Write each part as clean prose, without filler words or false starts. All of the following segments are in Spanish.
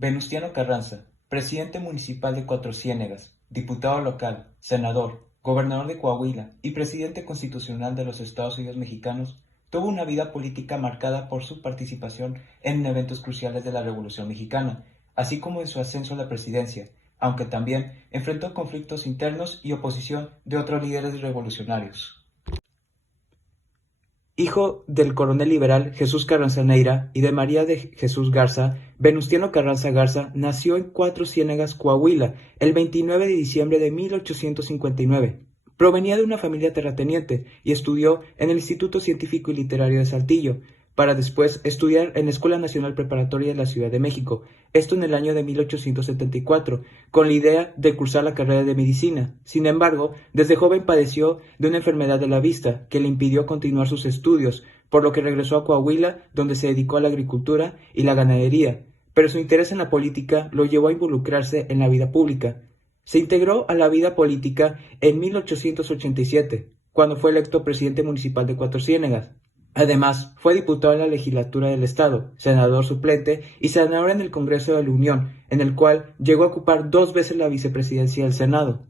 Venustiano Carranza, presidente municipal de Cuatro Ciénegas, diputado local, senador, gobernador de Coahuila y presidente constitucional de los Estados Unidos mexicanos, tuvo una vida política marcada por su participación en eventos cruciales de la Revolución Mexicana, así como en su ascenso a la presidencia, aunque también enfrentó conflictos internos y oposición de otros líderes revolucionarios. Hijo del coronel liberal Jesús Carranza Neira y de María de Jesús Garza, Venustiano Carranza Garza nació en Cuatro Ciénegas, Coahuila, el 29 de diciembre de 1859. Provenía de una familia terrateniente y estudió en el Instituto Científico y Literario de Saltillo, para después estudiar en la Escuela Nacional Preparatoria de la Ciudad de México, esto en el año de 1874, con la idea de cursar la carrera de medicina. Sin embargo, desde joven padeció de una enfermedad de la vista que le impidió continuar sus estudios, por lo que regresó a Coahuila, donde se dedicó a la agricultura y la ganadería, pero su interés en la política lo llevó a involucrarse en la vida pública. Se integró a la vida política en 1887, cuando fue electo presidente municipal de Cuatro Ciénegas. Además, fue diputado en la legislatura del Estado, senador suplente y senador en el Congreso de la Unión, en el cual llegó a ocupar 2 veces la vicepresidencia del Senado.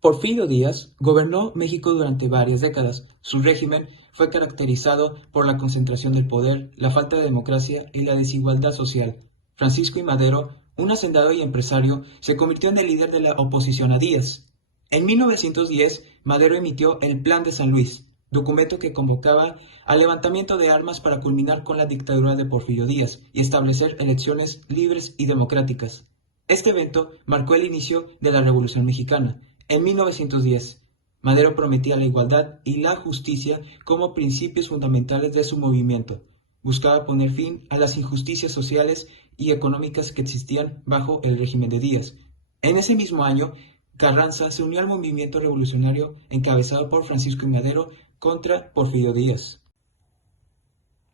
Porfirio Díaz gobernó México durante varias décadas. Su régimen fue caracterizado por la concentración del poder, la falta de democracia y la desigualdad social. Francisco I. Madero, un hacendado y empresario, se convirtió en el líder de la oposición a Díaz. En 1910, Madero emitió el Plan de San Luis, documento que convocaba al levantamiento de armas para culminar con la dictadura de Porfirio Díaz y establecer elecciones libres y democráticas. Este evento marcó el inicio de la Revolución Mexicana. En 1910, Madero prometía la igualdad y la justicia como principios fundamentales de su movimiento. Buscaba poner fin a las injusticias sociales y económicas que existían bajo el régimen de Díaz. En ese mismo año, Carranza se unió al movimiento revolucionario encabezado por Francisco I. Madero contra Porfirio Díaz.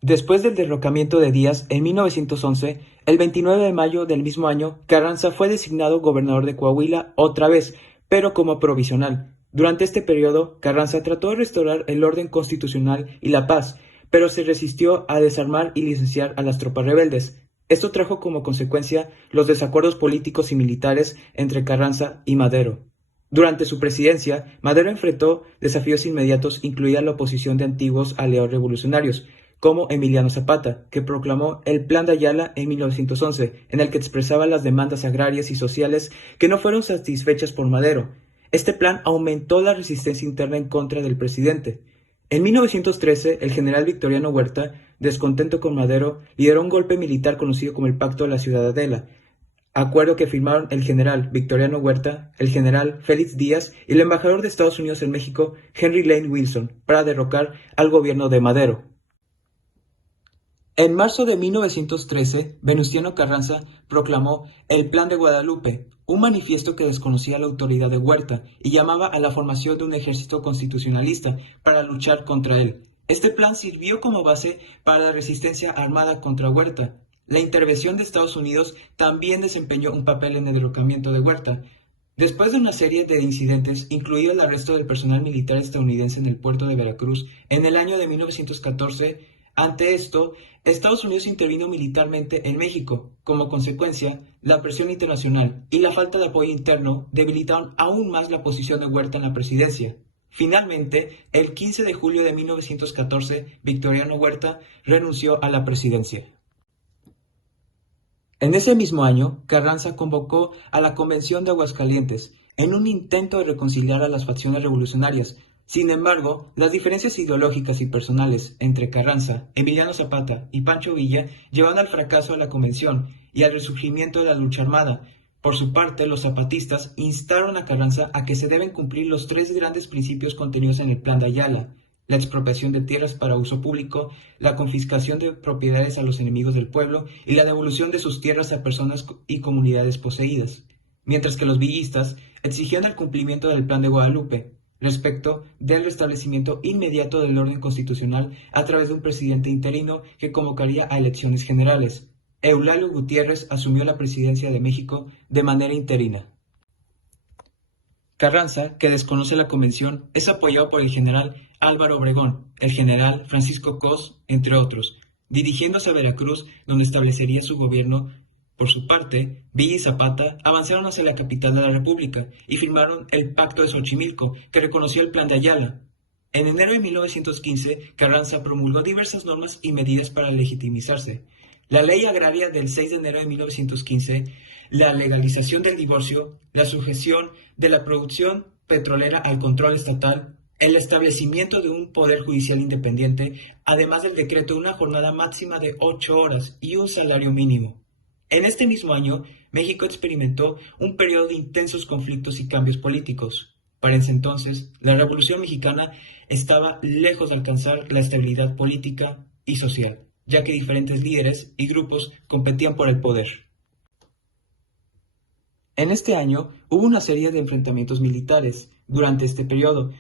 Después del derrocamiento de Díaz en 1911, el 29 de mayo del mismo año, Carranza fue designado gobernador de Coahuila otra vez, pero como provisional. Durante este periodo, Carranza trató de restaurar el orden constitucional y la paz, pero se resistió a desarmar y licenciar a las tropas rebeldes. Esto trajo como consecuencia los desacuerdos políticos y militares entre Carranza y Madero. Durante su presidencia, Madero enfrentó desafíos inmediatos, incluida la oposición de antiguos aliados revolucionarios, como Emiliano Zapata, que proclamó el Plan de Ayala en 1911, en el que expresaba las demandas agrarias y sociales que no fueron satisfechas por Madero. Este plan aumentó la resistencia interna en contra del presidente. En 1913, el general Victoriano Huerta, descontento con Madero, lideró un golpe militar conocido como el Pacto de la Ciudadela, acuerdo que firmaron el general Victoriano Huerta, el general Félix Díaz y el embajador de Estados Unidos en México, Henry Lane Wilson, para derrocar al gobierno de Madero. En marzo de 1913, Venustiano Carranza proclamó el Plan de Guadalupe, un manifiesto que desconocía la autoridad de Huerta y llamaba a la formación de un ejército constitucionalista para luchar contra él. Este plan sirvió como base para la resistencia armada contra Huerta. La intervención de Estados Unidos también desempeñó un papel en el derrocamiento de Huerta. Después de una serie de incidentes, incluido el arresto del personal militar estadounidense en el puerto de Veracruz en el año de 1914, ante esto, Estados Unidos intervino militarmente en México. Como consecuencia, la presión internacional y la falta de apoyo interno debilitaron aún más la posición de Huerta en la presidencia. Finalmente, el 15 de julio de 1914, Victoriano Huerta renunció a la presidencia. En ese mismo año, Carranza convocó a la Convención de Aguascalientes en un intento de reconciliar a las facciones revolucionarias. Sin embargo, las diferencias ideológicas y personales entre Carranza, Emiliano Zapata y Pancho Villa llevaron al fracaso de la convención y al resurgimiento de la lucha armada. Por su parte, los zapatistas instaron a Carranza a que se deben cumplir los 3 grandes principios contenidos en el Plan de Ayala: la expropiación de tierras para uso público, la confiscación de propiedades a los enemigos del pueblo y la devolución de sus tierras a personas y comunidades poseídas, mientras que los villistas exigían el cumplimiento del Plan de Guadalupe, respecto del restablecimiento inmediato del orden constitucional a través de un presidente interino que convocaría a elecciones generales. Eulalio Gutiérrez asumió la presidencia de México de manera interina. Carranza, que desconoce la convención, es apoyado por el general Álvaro Obregón, el general Francisco Cos, entre otros. dirigiéndose a Veracruz, donde establecería su gobierno. Por su parte, Villa y Zapata avanzaron hacia la capital de la República y firmaron el Pacto de Xochimilco, que reconoció el Plan de Ayala. En enero de 1915, Carranza promulgó diversas normas y medidas para legitimizarse. La Ley Agraria del 6 de enero de 1915, la legalización del divorcio, la sujeción de la producción petrolera al control estatal, el establecimiento de un poder judicial independiente, además del decreto de una jornada máxima de 8 horas y un salario mínimo. En este mismo año, México experimentó un periodo de intensos conflictos y cambios políticos. Para ese entonces, la Revolución Mexicana estaba lejos de alcanzar la estabilidad política y social, ya que diferentes líderes y grupos competían por el poder. En este año hubo una serie de enfrentamientos militares durante este periodo,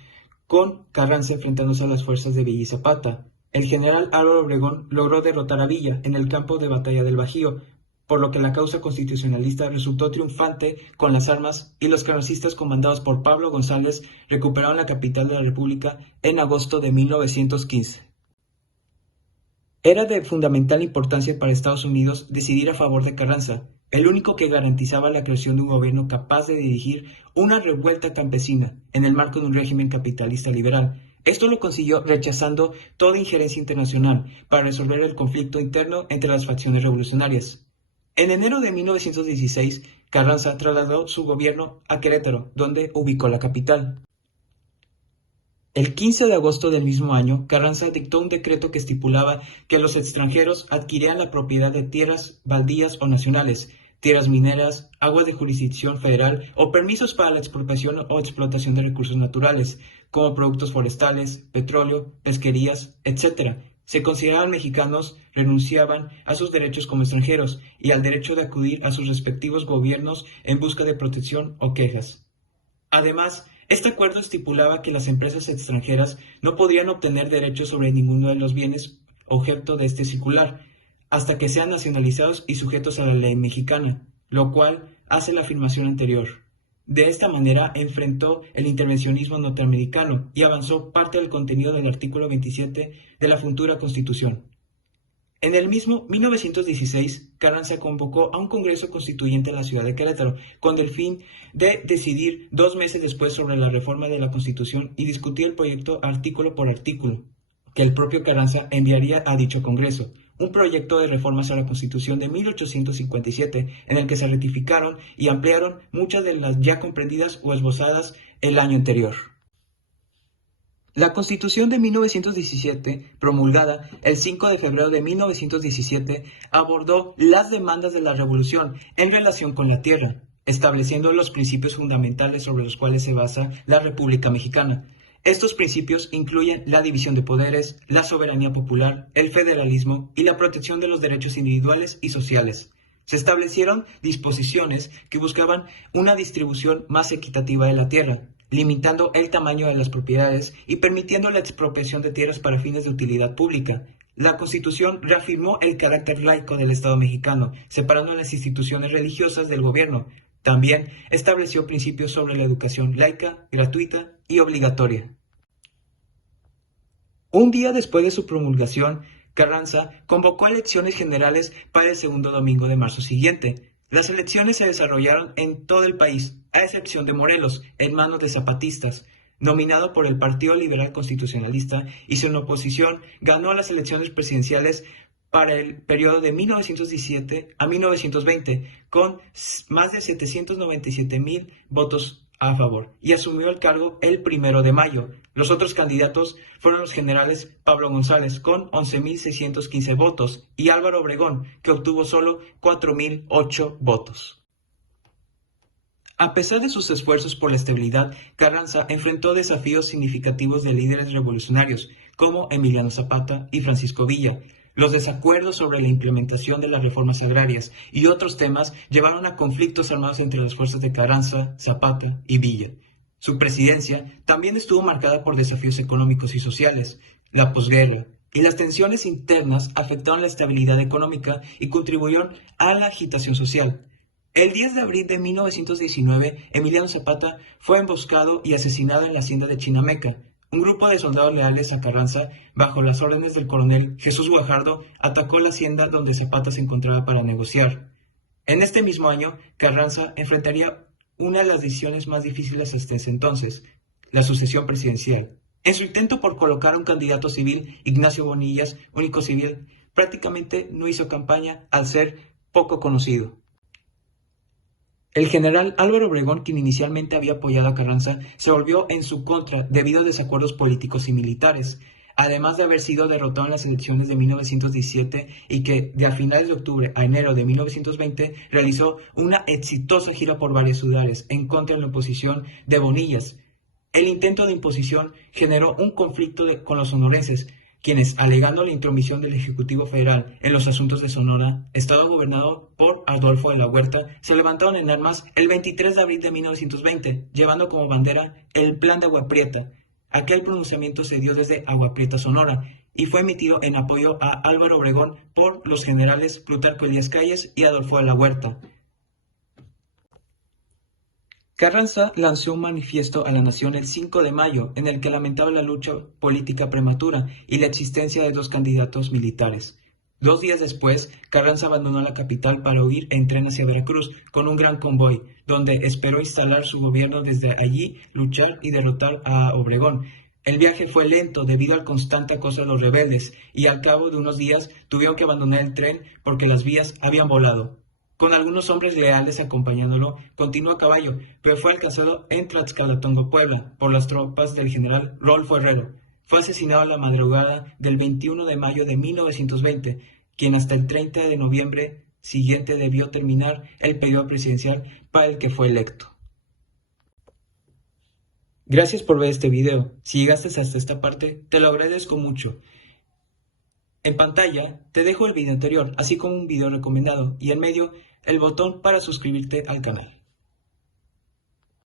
con Carranza enfrentándose a las fuerzas de Villa y Zapata. El general Álvaro Obregón logró derrotar a Villa en el campo de batalla del Bajío, por lo que la causa constitucionalista resultó triunfante con las armas y los carrancistas comandados por Pablo González recuperaron la capital de la República en agosto de 1915. Era de fundamental importancia para Estados Unidos decidir a favor de Carranza, el único que garantizaba la creación de un gobierno capaz de dirigir una revuelta campesina en el marco de un régimen capitalista liberal. Esto lo consiguió rechazando toda injerencia internacional para resolver el conflicto interno entre las facciones revolucionarias. En enero de 1916, Carranza trasladó su gobierno a Querétaro, donde ubicó la capital. El 15 de agosto del mismo año, Carranza dictó un decreto que estipulaba que los extranjeros adquirían la propiedad de tierras baldías o nacionales, tierras mineras, aguas de jurisdicción federal o permisos para la expropiación o explotación de recursos naturales, como productos forestales, petróleo, pesquerías, etc. Se consideraban mexicanos, renunciaban a sus derechos como extranjeros y al derecho de acudir a sus respectivos gobiernos en busca de protección o quejas. Además, este acuerdo estipulaba que las empresas extranjeras no podrían obtener derechos sobre ninguno de los bienes objeto de este circular, hasta que sean nacionalizados y sujetos a la ley mexicana, lo cual hace la afirmación anterior. De esta manera enfrentó el intervencionismo norteamericano y avanzó parte del contenido del artículo 27 de la futura Constitución. En el mismo 1916, Carranza convocó a un Congreso Constituyente en la ciudad de Querétaro, con el fin de decidir 2 meses después sobre la reforma de la Constitución y discutir el proyecto artículo por artículo, que el propio Carranza enviaría a dicho Congreso. Un proyecto de reformas a la Constitución de 1857, en el que se rectificaron y ampliaron muchas de las ya comprendidas o esbozadas el año anterior. La Constitución de 1917, promulgada el 5 de febrero de 1917, abordó las demandas de la Revolución en relación con la tierra, estableciendo los principios fundamentales sobre los cuales se basa la República Mexicana. Estos principios incluyen la división de poderes, la soberanía popular, el federalismo y la protección de los derechos individuales y sociales. Se establecieron disposiciones que buscaban una distribución más equitativa de la tierra, limitando el tamaño de las propiedades y permitiendo la expropiación de tierras para fines de utilidad pública. La Constitución reafirmó el carácter laico del Estado mexicano, separando las instituciones religiosas del gobierno. También estableció principios sobre la educación laica, gratuita y obligatoria. Un día después de su promulgación, Carranza convocó elecciones generales para el segundo domingo de marzo siguiente. Las elecciones se desarrollaron en todo el país, a excepción de Morelos, en manos de zapatistas. Nominado por el Partido Liberal Constitucionalista y sin oposición, ganó las elecciones presidenciales para el periodo de 1917 a 1920, con más de 797,000 votos a favor, y asumió el cargo el 1 de mayo. Los otros candidatos fueron los generales Pablo González, con 11,615 votos, y Álvaro Obregón, que obtuvo solo 4,008 votos. A pesar de sus esfuerzos por la estabilidad, Carranza enfrentó desafíos significativos de líderes revolucionarios, como Emiliano Zapata y Francisco Villa. Los desacuerdos sobre la implementación de las reformas agrarias y otros temas llevaron a conflictos armados entre las fuerzas de Carranza, Zapata y Villa. Su presidencia también estuvo marcada por desafíos económicos y sociales. La posguerra y las tensiones internas afectaron la estabilidad económica y contribuyeron a la agitación social. El 10 de abril de 1919, Emiliano Zapata fue emboscado y asesinado en la hacienda de Chinameca. Un grupo de soldados leales a Carranza, bajo las órdenes del coronel Jesús Guajardo, atacó la hacienda donde Zapata se encontraba para negociar. En este mismo año, Carranza enfrentaría una de las decisiones más difíciles hasta ese entonces, la sucesión presidencial. En su intento por colocar un candidato civil, Ignacio Bonillas, único civil, prácticamente no hizo campaña al ser poco conocido. El general Álvaro Obregón, quien inicialmente había apoyado a Carranza, se volvió en su contra debido a desacuerdos políticos y militares, además de haber sido derrotado en las elecciones de 1917 y que de a finales de octubre a enero de 1920 realizó una exitosa gira por varias ciudades en contra de la imposición de Bonillas. El intento de imposición generó un conflicto con los sonorenses, quienes, alegando la intromisión del Ejecutivo Federal en los asuntos de Sonora, estado gobernado por Adolfo de la Huerta, se levantaron en armas el 23 de abril de 1920, llevando como bandera el Plan de Agua Prieta. Aquel pronunciamiento se dio desde Agua Prieta, Sonora, y fue emitido en apoyo a Álvaro Obregón por los generales Plutarco Elías Calles y Adolfo de la Huerta. Carranza lanzó un manifiesto a la nación el 5 de mayo en el que lamentaba la lucha política prematura y la existencia de dos candidatos militares. 2 días después, Carranza abandonó la capital para huir en tren hacia Veracruz con un gran convoy, donde esperó instalar su gobierno desde allí, luchar y derrotar a Obregón. El viaje fue lento debido al constante acoso de los rebeldes y al cabo de unos días tuvieron que abandonar el tren porque las vías habían volado. Con algunos hombres leales acompañándolo, continuó a caballo, pero fue alcanzado en Tlaxcala-Tongo, Puebla, por las tropas del general Rodolfo Herrero. Fue asesinado a la madrugada del 21 de mayo de 1920, quien hasta el 30 de noviembre siguiente debió terminar el periodo presidencial para el que fue electo. Gracias por ver este video. Si llegaste hasta esta parte, te lo agradezco mucho. En pantalla te dejo el video anterior, así como un video recomendado, y en medio el botón para suscribirte al canal.